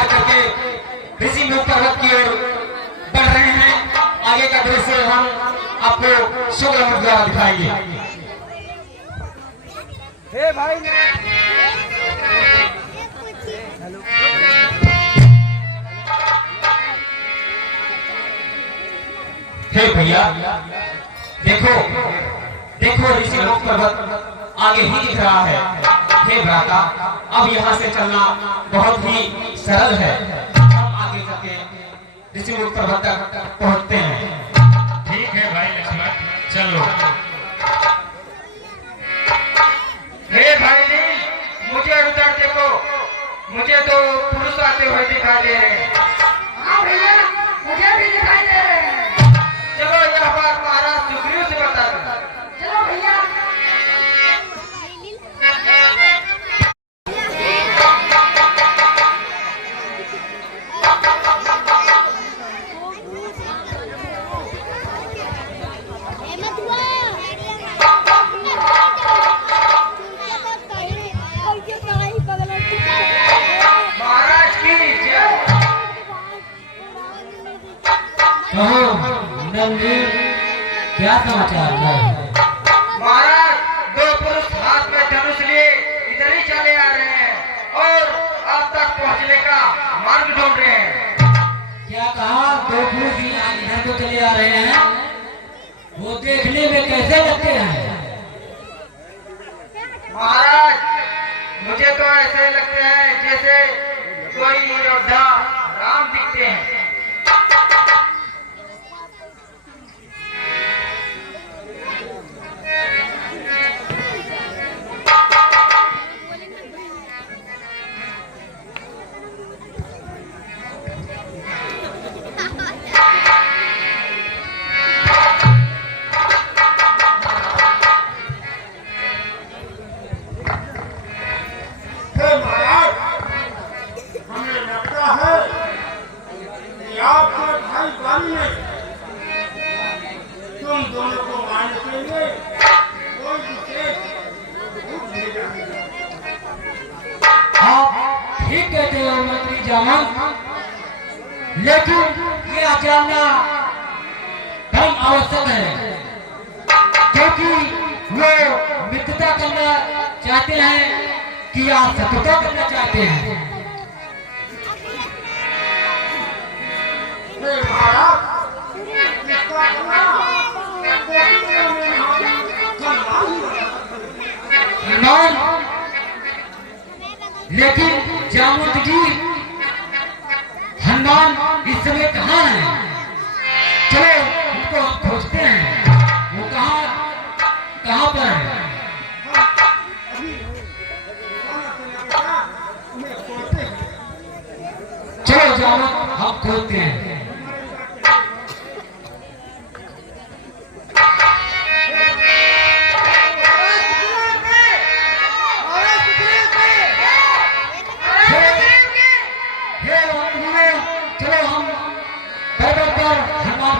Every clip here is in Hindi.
पार करके ऋषि मुख पर्वत की ओर बढ़ रहे हैं। आगे का दृश्य हम आपको शुक्ल मुख द्वारा दिखाएंगे। हे भाई हे भैया देखो देखो ऋषि मुख पर्वत आगे ही दिख रहा है। हे भ्राता अब यहाँ से चलना बहुत ही सरल है। हम आगे जाके ऋषि मुख पर्वत तक पहुँचते हैं। ठीक है भाई लक्ष्मण, चलो। हे भाई जी, मुझे उधर देखो, मुझे तो पुरुष आते हुए दिखाई दे रहे हैं। हाँ भैया, मुझे भी दिखाई दे रहे हैं। चलो यह बात महाराज सुग्रीव से बता दो। चलो भैया। नंदी क्या समाचार है? महाराज दो पुरुष हाथ में धनुष लिए इधर ही चले आ रहे हैं और आप तक पहुंचने का मार्ग ढूंढ रहे हैं। क्या कहा? दो पुरुष इधर को चले आ रहे हैं। वो देखने में कैसे लगते हैं? महाराज मुझे तो ऐसे लगते हैं जैसे कोई योद्धा राम दिखते हैं। तुम दोनों को मारने के लिए कोई विशेष आप ठीक कहते हो मंत्री जामन, लेकिन यह जानना धर्म आवश्यक है, क्योंकि वो मित्रता करना चाहते हैं कि आप शत्रुता करना चाहते हैं। लेकिन जामुन जी हनुमान इस समय कहाँ हैं? चलो उनको हम खोजते हैं। वो कहाँ पर है? चलो जामुन हम खोजते हैं।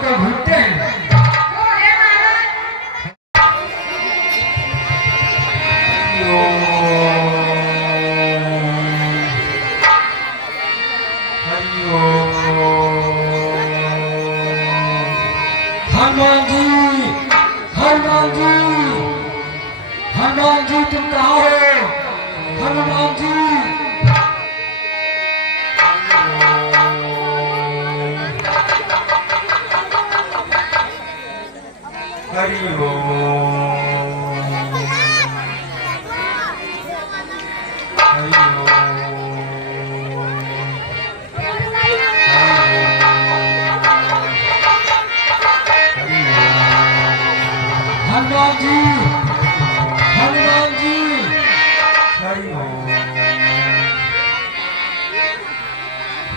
ढूंढते हैं। हनुमान जी, हनुमान जी, हनुमान जी तुम कहाँ हो? हनुमान जी हरि ओम। हनुमान जी, हनुमान जी, हरि ओम,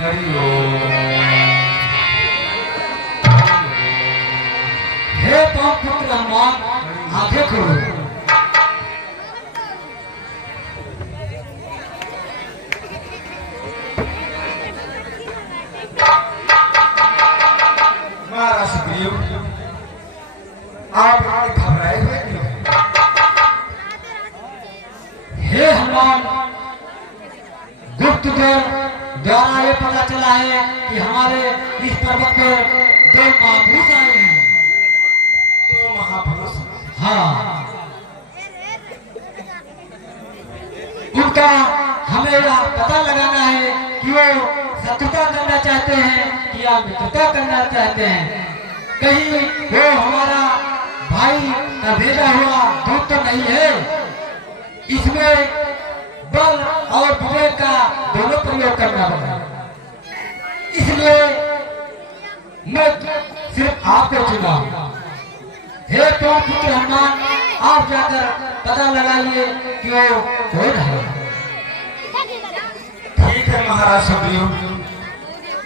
हरि ओम। हे पुत्र हनुमान, आंखें खोलो। महाराज सुग्रीव, आप घबराए हुए क्यों हैं? हे हनुमान, गुप्त द्वारा ये चला है कि हमारे इस पर्वत पर दो महापुरुष आए हैं। तो महापुरुष, हाँ, उनका हमें पता लगाना है कि वो शत्रुता करना चाहते हैं कि या मित्रता करना चाहते हैं। कहीं वो हमारा भाई का भेजा हुआ दूत तो नहीं है। इसमें बल और विवेक का दोनों प्रयोग करना होगा। इसलिए मैं सिर्फ आपको चुना। हे तो पुत्र हनुमान, आप जाकर पता लगाइए कि वो कौन है। ठीक है महाराज सुग्रीव,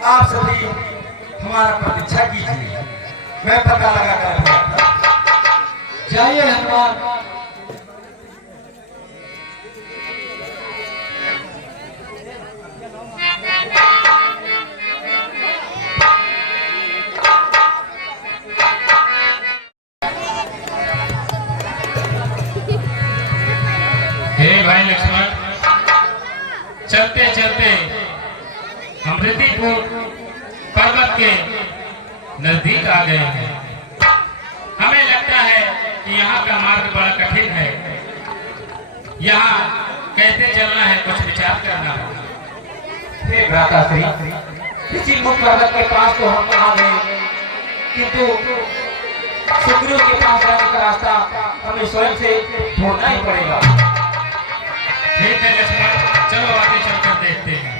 आप सभी हमारा प्रतीक्षा कीजिए, मैं पता लगा कर जाइए हनुमान। हे भाई लक्ष्मण, चलते चलते हम ऋतिपुर पर्वत के नजदीक आ गए हैं। हमें लगता है कि यहाँ का मार्ग बड़ा कठिन है। यहाँ कैसे चलना है, कुछ विचार करना होगा। हे भ्राताश्री, इसी मुख पर्वत के पास तो हम आ गए, किंतु सुग्रीव के पास जाने का रास्ता हमें स्वयं से ढूंढना ही पड़ेगा। ठीक है लक्ष्मण, चलो आगे चलकर देखते हैं।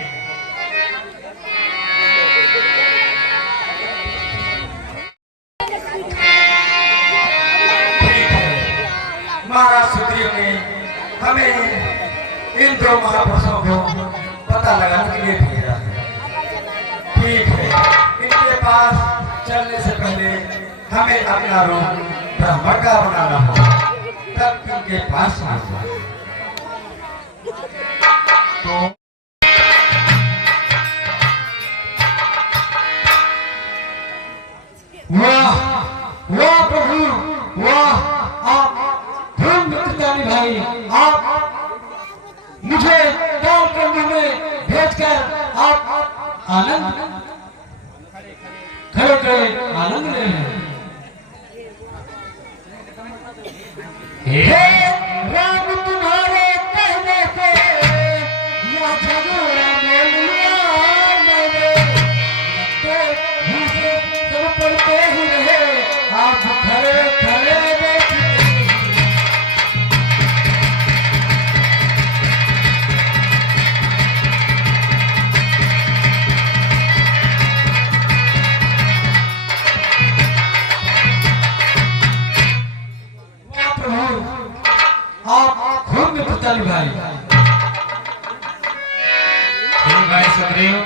महाराज सुग्रीव ने हमें इन दो महापुरुषों को पता लगाने के लिए भेजा है। ठीक है, इनके पास चलने से पहले हमें अपना रूप ब्राह्मण का बनाना होगा, तब इनके पास आना। तो वाह वाह प्रभु, वाह, आप मित्रदानी भाई, आप मुझे काल के मुंह में भेजकर आप आनंद खड़े खड़े आनंद ले हैं। हे राम, तुम्हारे कहने से यह झगड़ा मोल लिया मैंने, सब पढ़ते ही रहे, आप खड़े खड़े भाई। भाई सुग्रीव,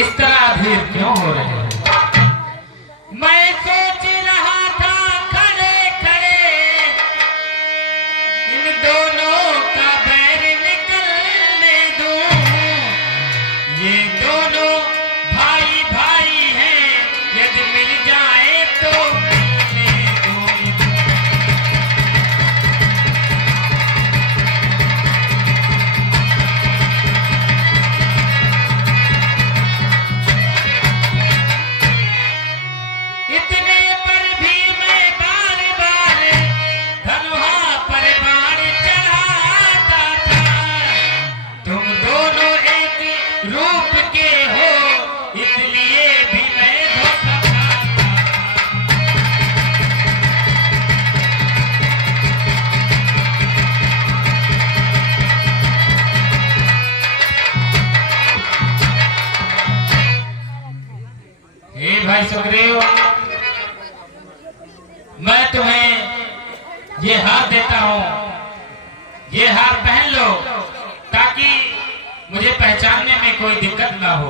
इस तरह अधीर क्यों हो रहे हैं? मैं सोच रहा था खड़े खड़े इन दोनों का बैर निकलने दूं। ये दोनों भाई भाई हैं, यदि मिल जाए तो भाई सुग्रीव, मैं तुम्हें ये हार देता हूं। ये हार पहन लो ताकि मुझे पहचानने में कोई दिक्कत ना हो,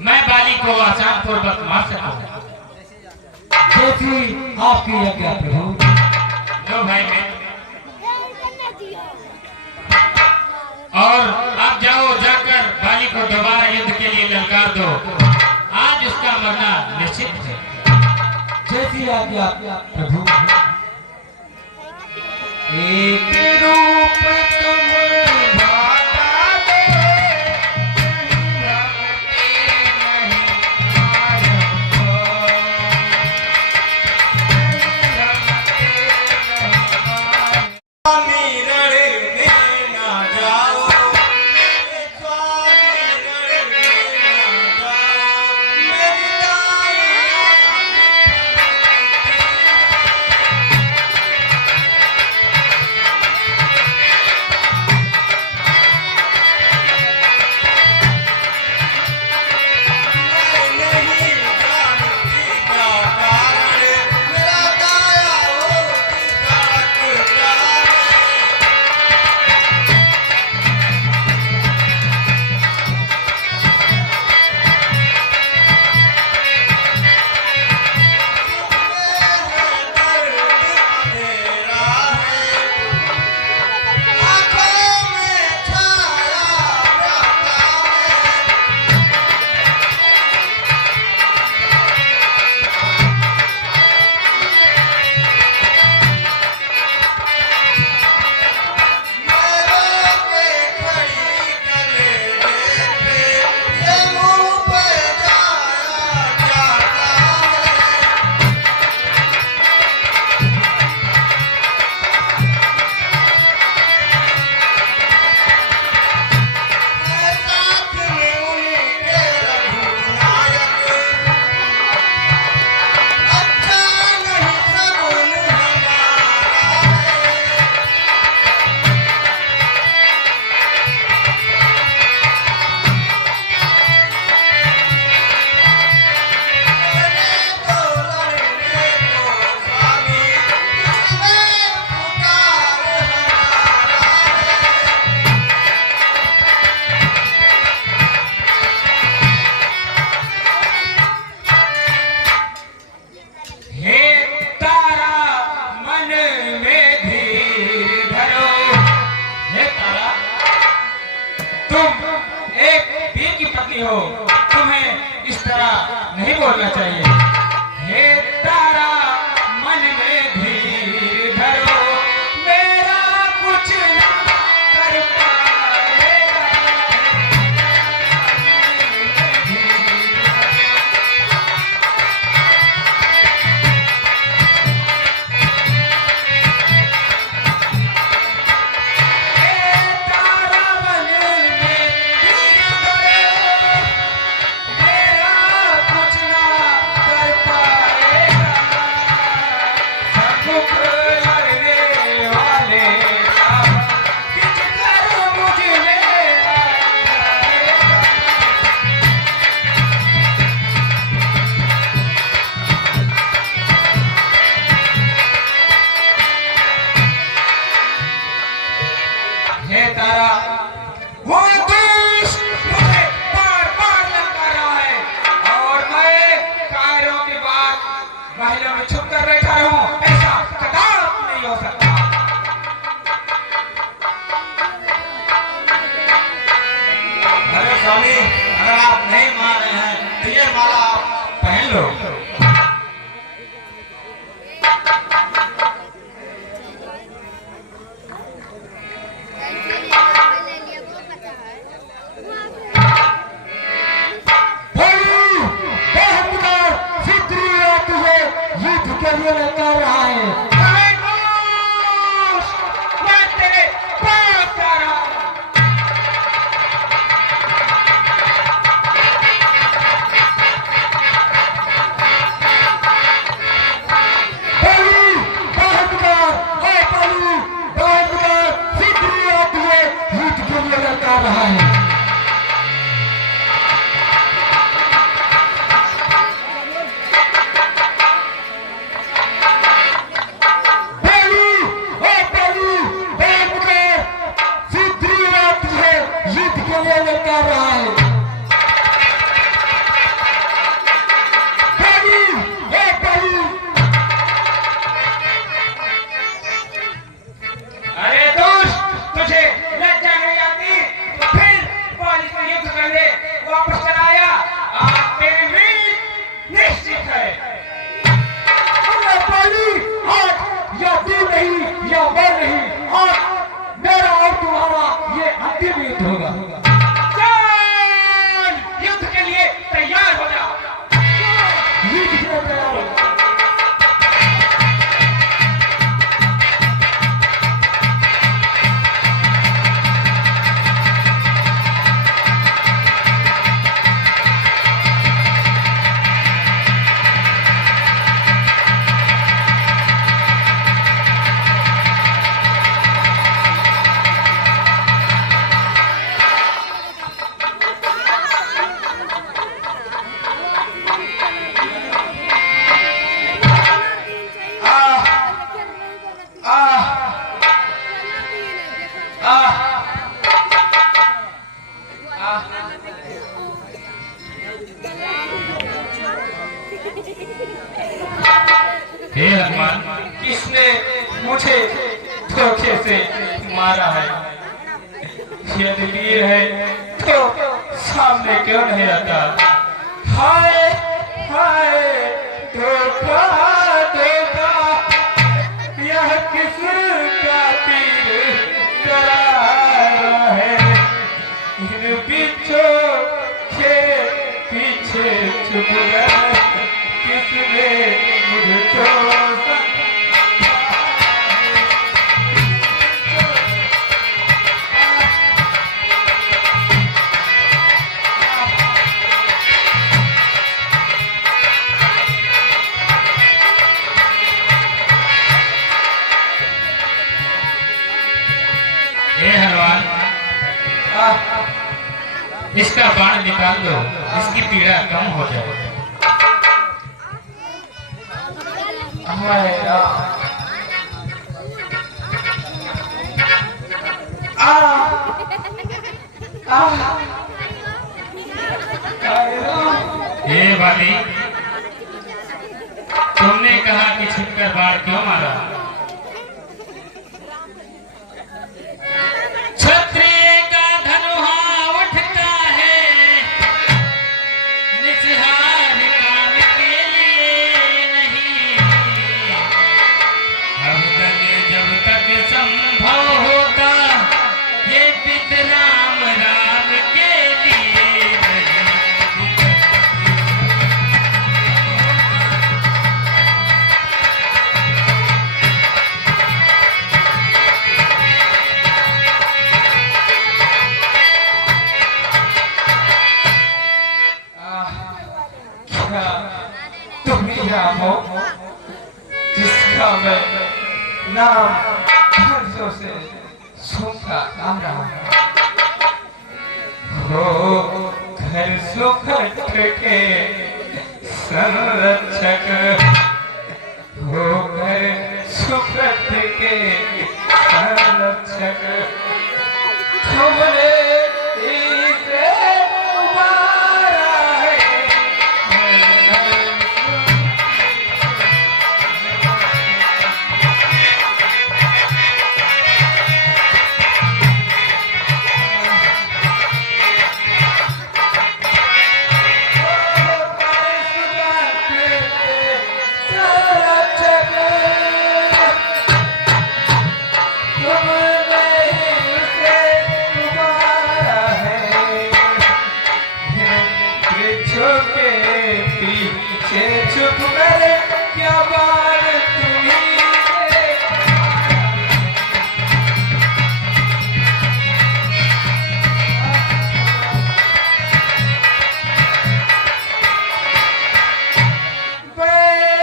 मैं बाली को आसान पूर्वक मार सकूं। जैसी आपकी आज्ञा प्रभु। लो भाई मैं, और आप जाओ, जाकर बाली को दोबारा युद्ध के लिए ललकार दो। आज उसका मरना निश्चित है। जैसी आज्ञा प्रभु। एक रूप तुम भाता दे ऐसा नहीं बोलना चाहिए। हे तारा मन में धीर धरो, मेरा कुछ ना कर पाएगा। हे तारा, वो दुष्ट मुझे बार बार लगा रहा है और मैं कायरों के बाद महलों में छुप कर बैठा रहूं, ऐसा कदापि नहीं हो सकता। अरे स्वामी, अगर आप नहीं मान रहे हैं तो ये माला आप पहन लो। कर रहा है। मैं तेरे पास आ रहा हूं। कर रहा है। अरे दोस्त, तुझे लज्जा नहीं आती तो फिर बालिश में युद्ध कर ले। वापस चला आया, आज तेरी मीत निश्चित है। आज या तू नहीं या मैं नहीं, आज मेरा और तुम्हारा ये अंतिम युद्ध होगा। चल, युद्ध के लिए तैयार हो जा। युद्ध के लिए तैयार हो। हे हनुमान, किसने मुझे धोखे से मारा है? यदि वीर है तो सामने क्यों नहीं आता? हाय हाय, धोखा धोखा, यह किसका तीर चला है? इन बिच्छों के पीछे छुप गए, किसने मुझको इसका बाण निकाल दो, इसकी पीड़ा कम हो जाए। हे वाली, तुमने कहा कि छिपकर बाण क्यों मारा? क्षत्रिय का धनुहा उठता है, निस्हार तुम ही हो जिसका मैं नाम वर्षों से सुनता आ रहा हो। घर सुखट के संरक्षक हो, घर सुखट के संरक्षक तुमने इसे उबारा है। चुप कर क्या बात तुम्हीं बैर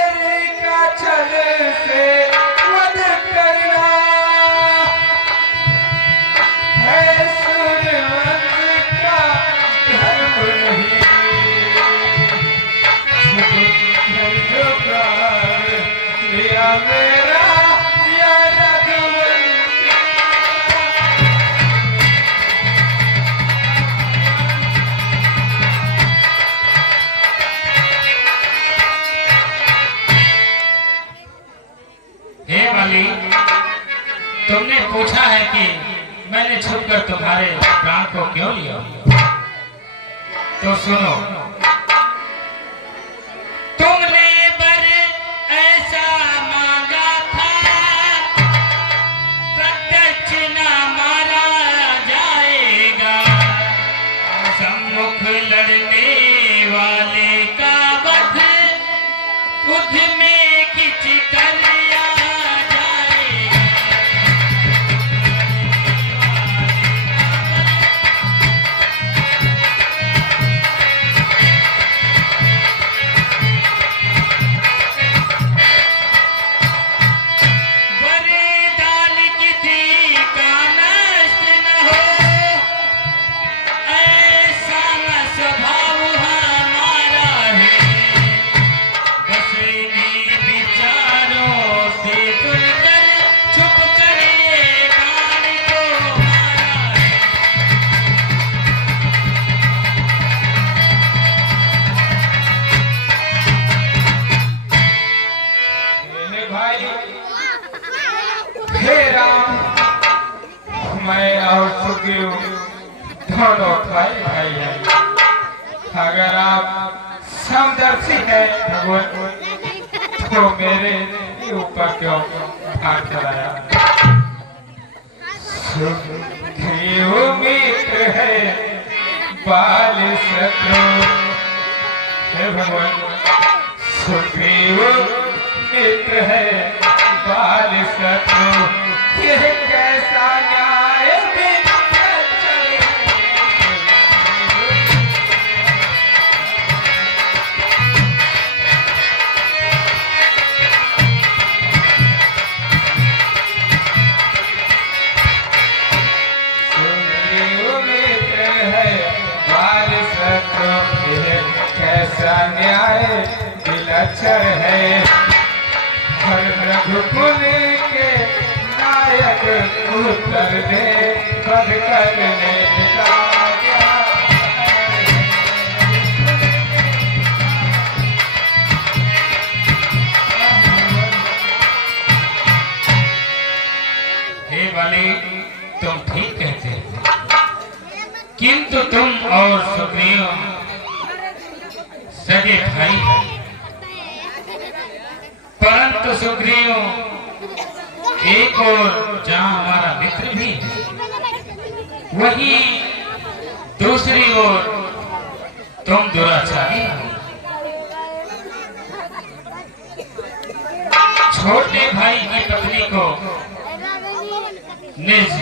का छल से वध करना है सूर्यवंश का धर्म नहीं। मेरा या रघुवंश हे माली, तुमने पूछा है कि मैंने छुपकर तुम्हारे प्राण को क्यों लिया, तो सुनो। तुमने बर ऐसा मांगा था, प्रत्यक्ष ना मारा जाएगा। सम्मुख लड़ने वाले का वध खुद में खिंच कर लिया जाएगा। बलिदान किसी का नष्ट न हो, ऐसा न स्वभाव हमारा है। बस इन्हीं विचारों से सुनकर छुप कर ये बाण को मारा है। हे भाई, हे राम, मैं और सुग्रीव दोनों भाई हैं। अगर आप समदर्शी हैं भगवान, तो मेरे ऊपर क्यों हाथ चलाया। सुग्रीव मित्र है बाल शत्रु, हे भगवान सुग्रीव मित्र है बाल शत्रु। यह कैसा न्याय सुग्रीव मित्र है बाल शत्रु। यह कैसा न्याय विलक्षण है। रघुकुल के नायक उत्तर दे पद करने का। हे वाली, तुम ठीक कहते हो, किंतु तुम और सुग्रीव सगे भाई हो। परंतु सुग्रीव एक और जहां हमारा मित्र भी है, वहीं दूसरी ओर तुम दुराचारी हो। छोटे भाई की पत्नी को निज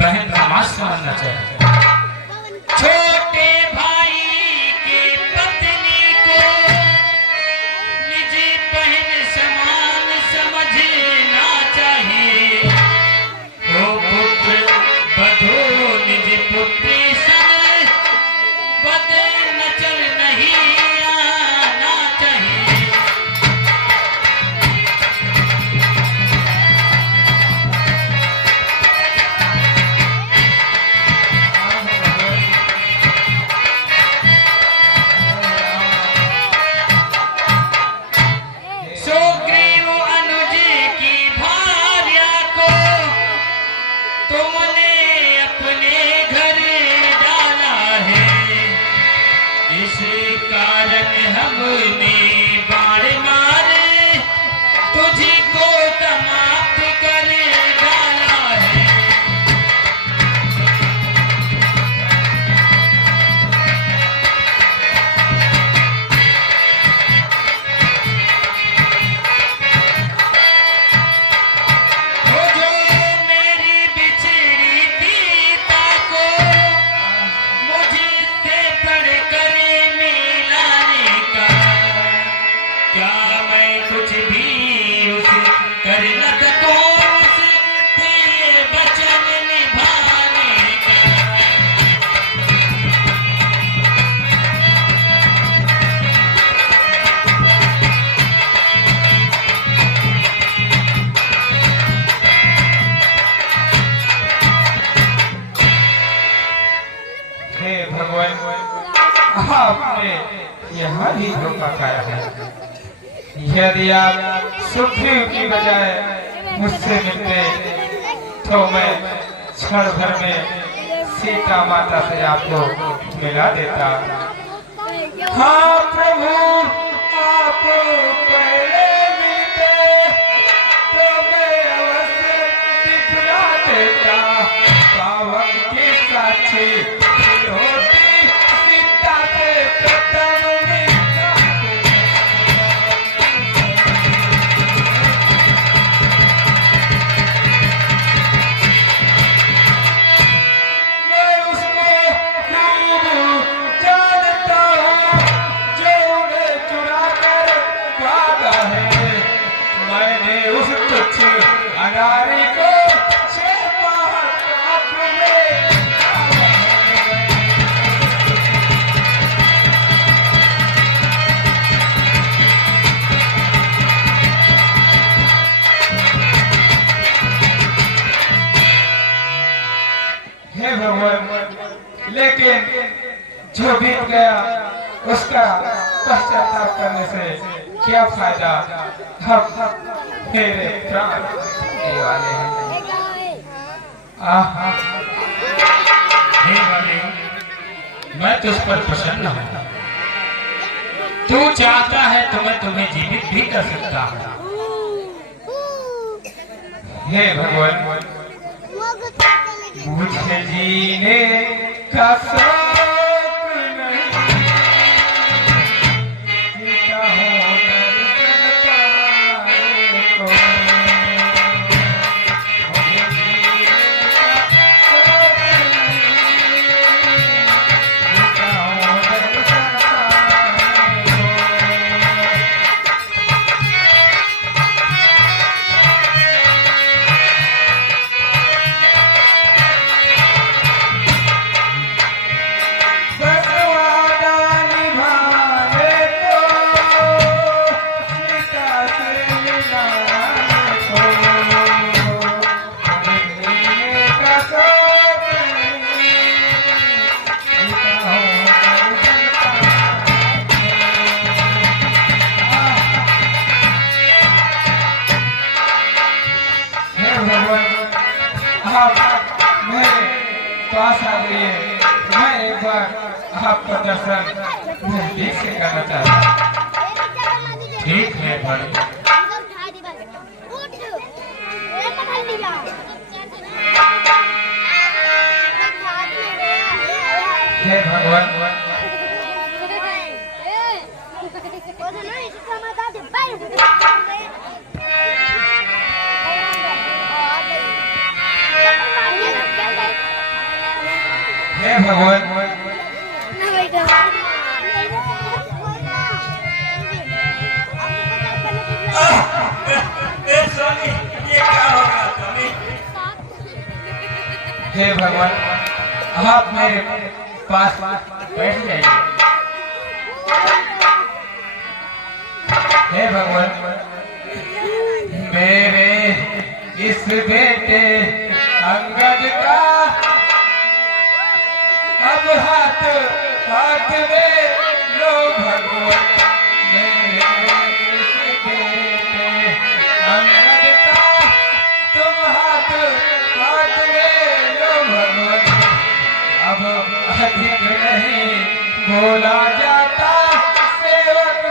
बहन का मां समझना चाहिए। छोटे भाई की पत्नी को ने बाण मारे तुझी को समाप्त कर डाला है। वो जो मेरी बिछड़ी सीता को मुझसे पढ़कर मिलाने का, क्या मैं कुछ भी उस कर न सकूं उसके वचन निभाने का। हे भगवान, आपने यहाँ भी धोखा खाया है। यदि आप सुखदेव की बजाय मुझसे मिलते तो मैं क्षण भर में सीता माता से आपको मिला देता। हाँ प्रभु, आप पहले मिलते तो मैं अवश्य दिखला देता। पावन के साक्षी होती सीता से प्रथम मिलता। मैं उसको खूब जानता हूँ जो उन्हें चुरा कर भागा है। मैंने उस तुच्छ अनारी को छह माह काप में डाला है। हे भगवान, लेकिन जो बीत गया उसका पश्चाताप करने से क्या फायदा। हम मेरे प्राण देने वाले हैं। आहा, हे वाले, मैं तुझ पर प्रसन्न हूँ। तू चाहता है तो मैं तुम्हें जीवित भी कर सकता हूँ। हे भगवान, मुझे जीने का शौक नहीं। जीता हूँ दर्शन पाने को। मुझे जीने का शौक नहीं। जीता हूँ दर्शन पाने को। आप मेरे पास आ गई है। मैं एक बार आपका दर्शन नजदीक से करना चाहता हूँ। ठीक है भाई। हे भगवान, हे भगवान, हे भगवान, आप मेरे पास बैठ जाइए। हे भगवान, मेरे इस बेटे अंगद का अब हाथ हाथ में लो भगवान। मेरे इस बेटे अंगद का तुम हाथ हाथ में लो भगवान। अब अधिक नहीं बोला जाता, सेवक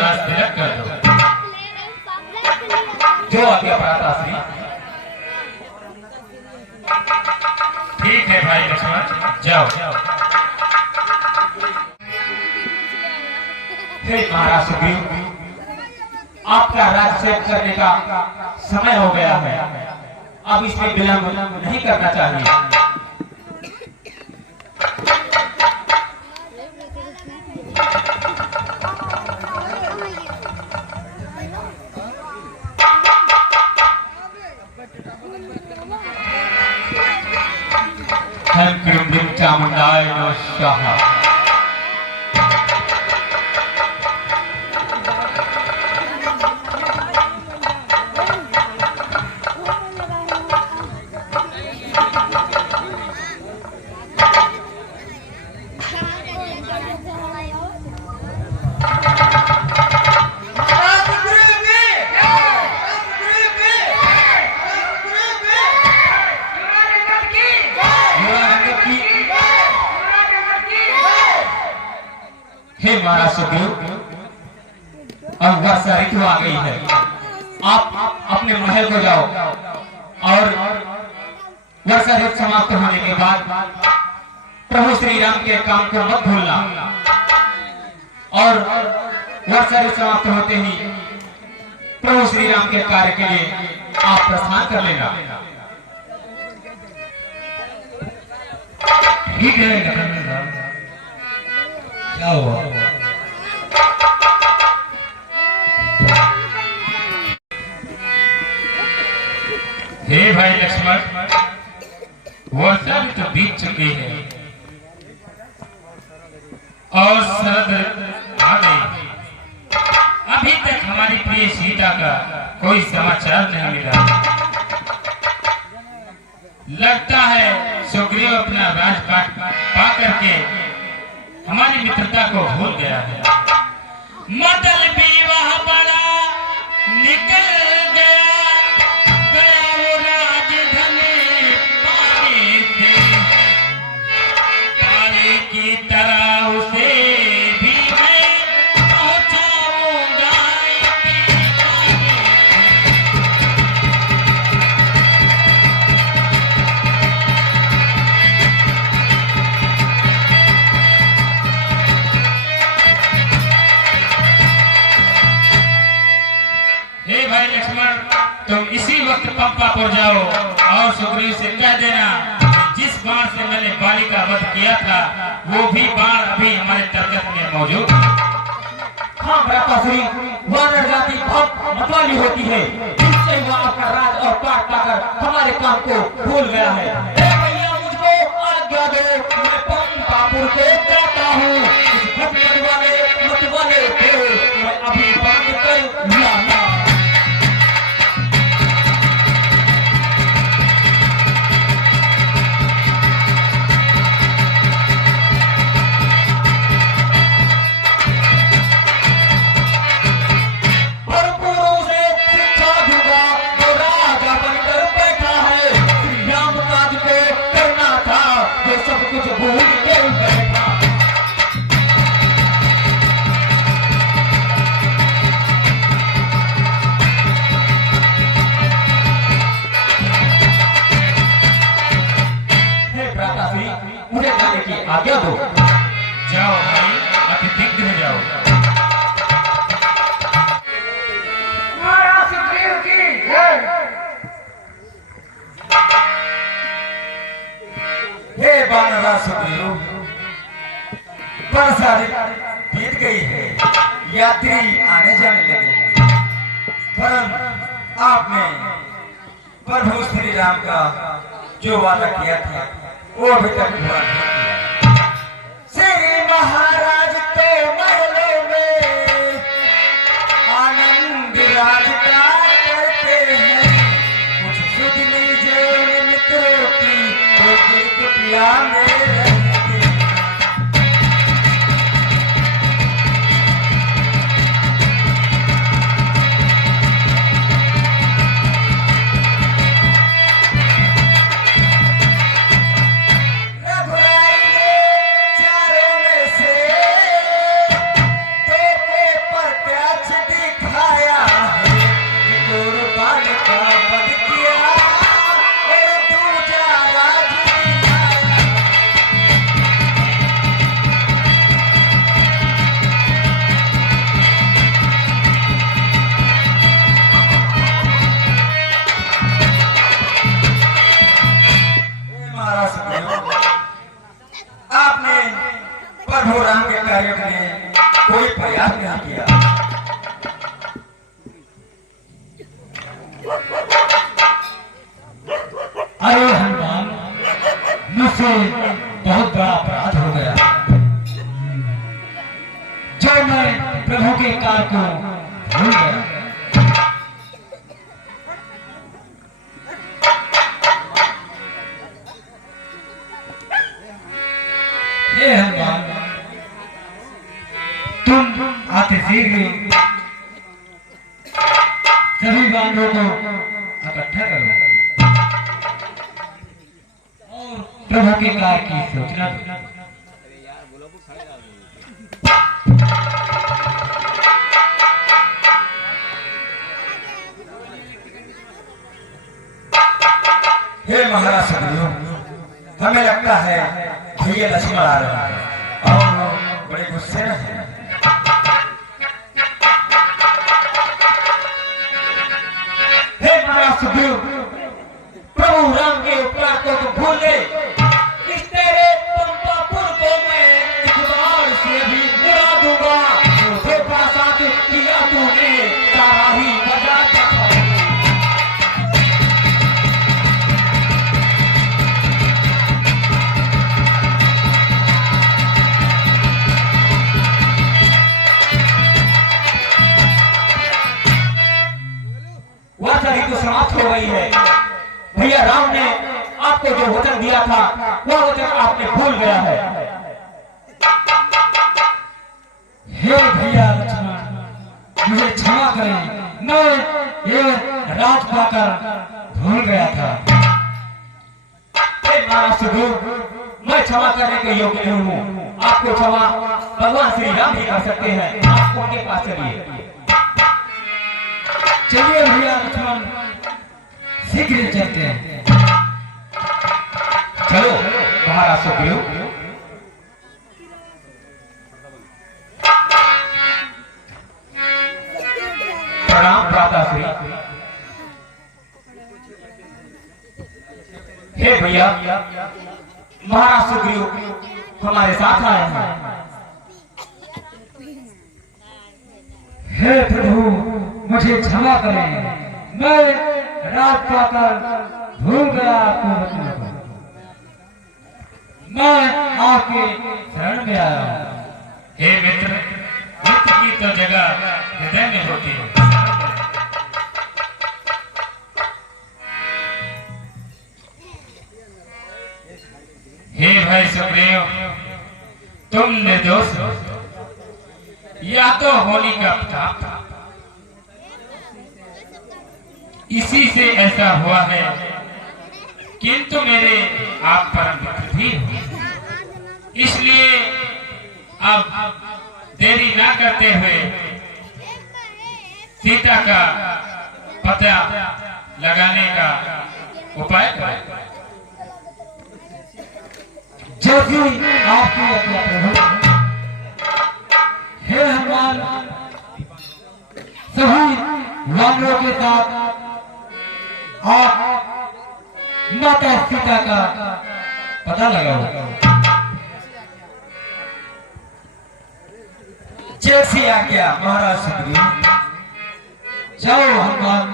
राज तिलक कर दो। जो आज्ञा प्राता श्री। ठीक है भाई लक्ष्मण, जाओ। हे महाराज सुग्रीव, आपका राज्य करने का समय हो गया है, अब इसमें विलंब नहीं करना चाहिए। चामुंडाय नमः स्वाहा। हे महाराज सुग्रीव, अब वर्षा ऋतु आ गई है, आप अपने महल को जाओ और वर्षा ऋतु समाप्त होने के बाद प्रभु श्री राम के काम को मत भूलना, और वर्षा ऋतु समाप्त होते ही प्रभु श्री राम के कार्य के लिए आप प्रस्थान कर लेना। ठीक है। क्या हुआ? हे भाई लक्ष्मण, वर्षा भी तो बीत चुकी है और शरद आ गई। अभी तक हमारी प्रिय सीता का कोई समाचार नहीं मिला। लगता है सुग्रीव अपना राजपाट पा करके हमारी मित्रता को भूल गया है। मतलब विवाह बड़ा निकल गया, गया वो राजधनी पाने थे, पाले की तरह उसे भी मैं पहुंचाऊंगा। हे भाई लक्ष्मण, तुम इसी वक्त पंपापुर जाओ और सुग्रीव से कह देना कि जिस बाण से मैंने बाली का वध किया था वो भी बाण अभी हमारे तरकत में मौजूद है। हाँ भ्राताश्री, वानर जाति बहुत मतवाली होती है, इससे वह आपका राज और पाट पाकर हमारे काम को भूल गया है। भैया मुझको आज्ञा दो, मैं पंपापुर को जाता हूँ। मतवाले को मैं अभी बांध कर लाना। आज्ञा दो। जाओ भाई, अति शीघ्र जाओ। महाराज सुग्रीव की जय। हे वानरा सुग्रीव, वर्षा बीत गई है, यात्री आने जाने लगे हैं, परंतु आपने प्रभु श्री राम का जो वादा किया था वो अभी तक पूरा नहीं किया। श्री महाराज के महलों में आनंद राज करते हैं, कुछ सुध लीजिए उन मित्रों की जो कुटिया में रहते हैं। मुझसे बहुत बड़ा अपराध हो गया जो मैं प्रभु के कार्य को भूल गया। हे हनुमान, तुम आते शीघ्र सभी बांधों को इकट्ठा करो और प्रभु के कार्य की सूचना दो। हे महाराज सुग्रीव, हमें लगता है भैया लक्ष्मण आ रहे हैं और वो बड़े गुस्से में हैं। हे महाराज सुग्रीव, प्रभु राम के उपकार को तो भूल गए। इस तेरे पंपापुर को मैं एक बार से भी उड़ा दूंगा। मुझे साथ किया तूने, तारा ही बजाता था। तो समाप्त हो गई है। भैया राम ने आपको जो वचन दिया था वह वचन आपने भूल गया है। हे भैया लक्ष्मण, मुझे क्षमा करें, मैं ये राज पाकर भूल गया था। हे महाराज सुग्रीव, मैं क्षमा करने के योग्य नहीं हूँ। आपको क्षमा भगवान श्री राम ही कर सकते हैं। आप उनके पास चलिए। चलिए भैया लक्ष्मण, शीघ्र चलते हैं। चलो महाराज सुग्रीव। प्रणाम भ्राताश्री। हे भैया, महाराज सुग्रीव हमारे साथ आए हैं। हे प्रभु, मुझे क्षमा करें, मैं रात पाकर भूल गया आपको वचन को। मैं आपके शरण में आया हूँ। हे मित्र, मित्र की तो जगह हृदय में होती है। हे भाई सुग्रीव, तुम निर्दोष हो। या तो होली का प्रताप था, इसी से ऐसा हुआ है, किंतु मेरे आप परम मित्र भी हो। इसलिए अब देरी ना करते हुए सीता का पता लगाने का उपाय करें। जैसी आपकी आज्ञा प्रभु। हे हनुमान, सभी वानरों के साथ आप माता सीता का पता लगाओ। जैसी आज्ञा महाराज सुग्रीव। जाओ हनुमान।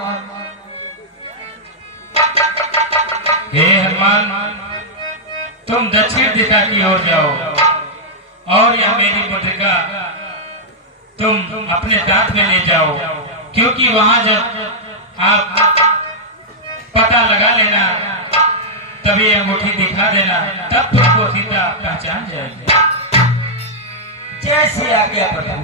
हे हनुमान, तुम दक्षिण दिशा की ओर जाओ और यह मेरी मुद्रिका तुम अपने साथ में ले जाओ, क्योंकि वहां जब आप पता लगा लेना, तभी अंगूठी दिखा देना, तब तुमको सीता पहचान जाएगी। जैसी आज्ञा प्रभु।